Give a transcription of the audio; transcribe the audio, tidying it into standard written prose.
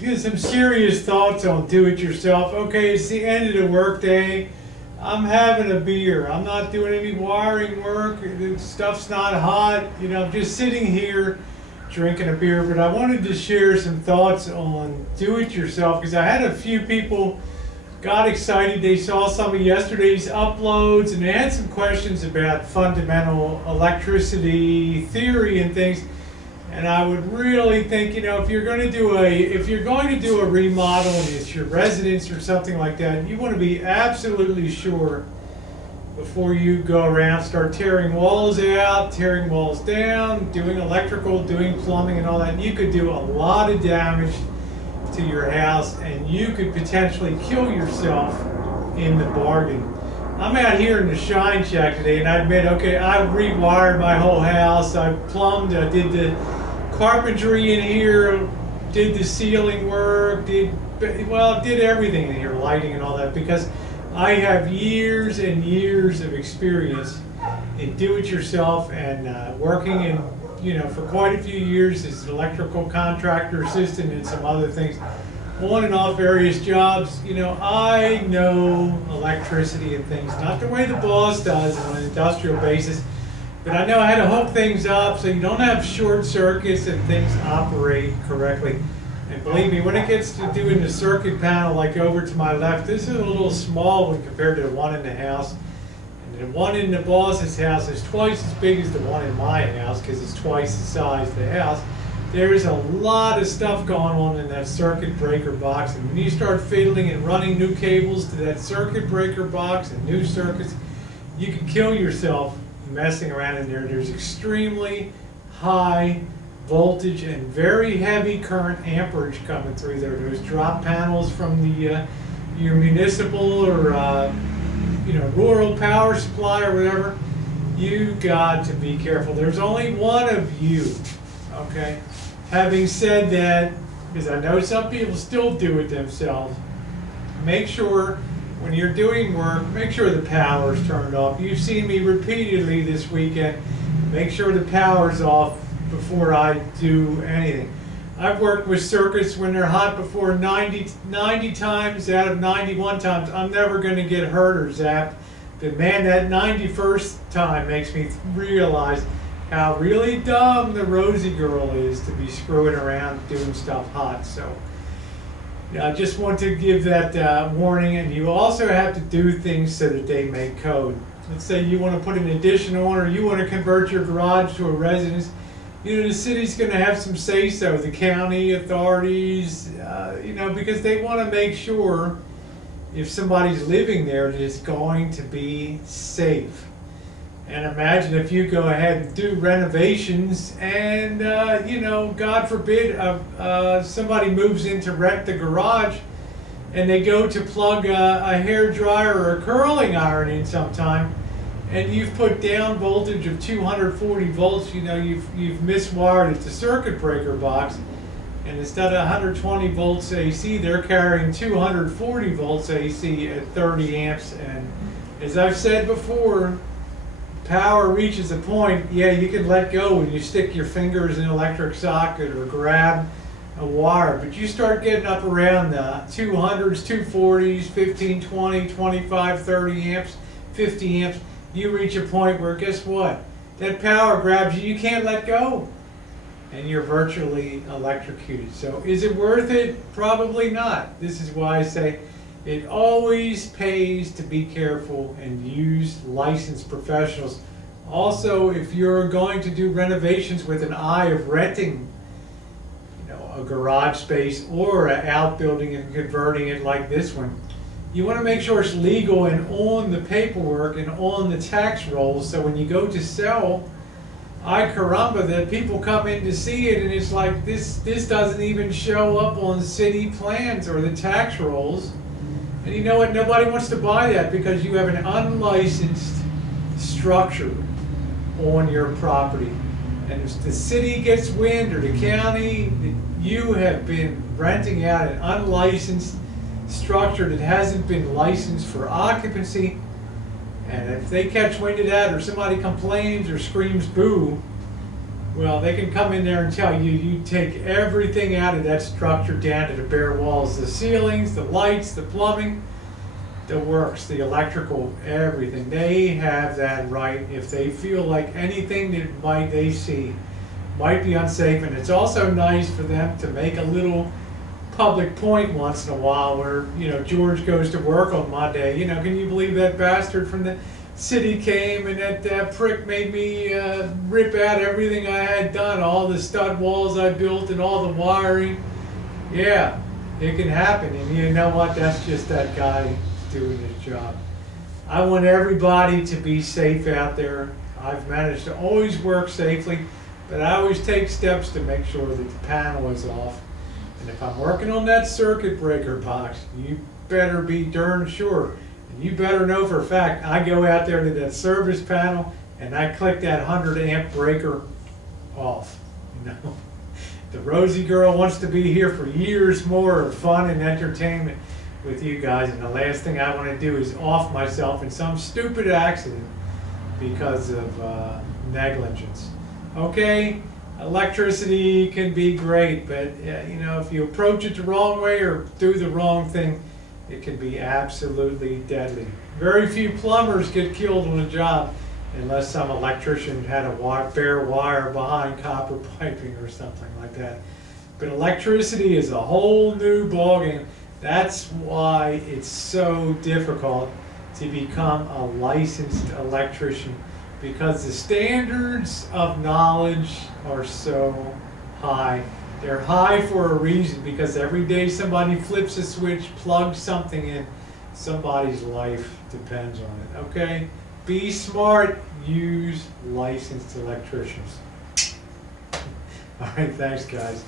Get some serious thoughts on do-it-yourself. Okay, it's the end of the workday. I'm having a beer. I'm not doing any wiring work. The stuff's not hot. You know, I'm just sitting here drinking a beer. But I wanted to share some thoughts on do-it-yourself because I had a few people got excited. They saw some of yesterday's uploads and they had some questions about fundamental electricity theory and things. And I would really think, you know, if you're going to do a remodel and it's your residence or something like that, you want to be absolutely sure before you go around, start tearing walls out, tearing walls down, doing electrical, doing plumbing and all that. You could do a lot of damage to your house and you could potentially kill yourself in the bargain. I'm out here in the Shine Shack today and I admit, okay, I rewired my whole house, I plumbed, I did the carpentry in here, did the ceiling work, did everything in here, lighting and all that, because I have years and years of experience in do-it-yourself and working in, you know, for quite a few years as an electrical contractor assistant and some other things, on and off various jobs. You know, I know electricity and things, not the way the boss does on an industrial basis, but I know how to hook things up so you don't have short circuits and things operate correctly. And believe me, when it gets to doing the circuit panel, like over to my left, this is a little small one compared to the one in the house. And the one in the boss's house is twice as big as the one in my house because it's twice the size of the house. There's a lot of stuff going on in that circuit breaker box. And when you start fiddling and running new cables to that circuit breaker box and new circuits, you can kill yourself messing around in there. There's extremely high voltage and very heavy current amperage coming through there. There's drop panels from the your municipal or you know, rural power supply or whatever. You got to be careful. There's only one of you. Okay. Having said that, because I know some people still do it themselves, make sure when you're doing work, make sure the power's turned off. You've seen me repeatedly this weekend. Make sure the power's off before I do anything. I've worked with circuits when they're hot before 90 times out of 91 times. I'm never going to get hurt or zapped. But man, that 91st time makes me realize how really dumb the Rosie girl is to be screwing around doing stuff hot. So I just want to give that warning, and you also have to do things so that they make code. Let's say you want to put an addition on, or you want to convert your garage to a residence. You know, the city's going to have some say-so, the county authorities, you know, because they want to make sure if somebody's living there that it's going to be safe. And imagine if you go ahead and do renovations and, you know, God forbid, somebody moves in to rent the garage and they go to plug a hair dryer or a curling iron in sometime, and you've put down voltage of 240 volts, you know, you've miswired it to circuit breaker box, and instead of 120 volts AC, they're carrying 240 volts AC at 30 amps. And as I've said before, power reaches a point, yeah, you can let go when you stick your fingers in an electric socket or grab a wire, but you start getting up around the 200s, 240s, 15, 20, 25, 30 amps, 50 amps, you reach a point where, guess what? That power grabs you, you can't let go, and you're virtually electrocuted. So is it worth it? Probably not. This is why I say it always pays to be careful and use licensed professionals. Also, if you're going to do renovations with an eye of renting, you know, a garage space or an outbuilding and converting it like this one, you want to make sure it's legal and on the paperwork and on the tax rolls, so when you go to sell, ay caramba, that people come in to see it and it's like, this doesn't even show up on city plans or the tax rolls. And you know what? Nobody wants to buy that because you have an unlicensed structure on your property. And if the city gets wind or the county, you have been renting out an unlicensed structure that hasn't been licensed for occupancy. And if they catch wind of that or somebody complains or screams boo, Well, they can come in there and tell you, you take everything out of that structure down to the bare walls, the ceilings, the lights, the plumbing, the works, the electrical, everything. They have that right if they feel like anything that they see might be unsafe. And it's also nice for them to make a little public point once in a while where, you know, George goes to work on Monday. You know, can you believe that bastard from the city came and that prick made me rip out everything I had done, all the stud walls I built and all the wiring. Yeah, it can happen, and you know what, that's just that guy doing his job. I want everybody to be safe out there. I've managed to always work safely, but I always take steps to make sure that the panel is off. And if I'm working on that circuit breaker box, you better be darn sure. You better know for a fact, I go out there to that service panel and I click that 100 amp breaker off. You know, the Rosie girl wants to be here for years more of fun and entertainment with you guys, and the last thing I want to do is off myself in some stupid accident because of negligence. Okay, electricity can be great, but you know, if you approach it the wrong way or do the wrong thing, it can be absolutely deadly. Very few plumbers get killed on a job unless some electrician had a bare wire behind copper piping or something like that. But electricity is a whole new ballgame. That's why it's so difficult to become a licensed electrician, because the standards of knowledge are so high. They're high for a reason, because every day somebody flips a switch, plugs something in, somebody's life depends on it, okay? Be smart, use licensed electricians. All right, thanks guys.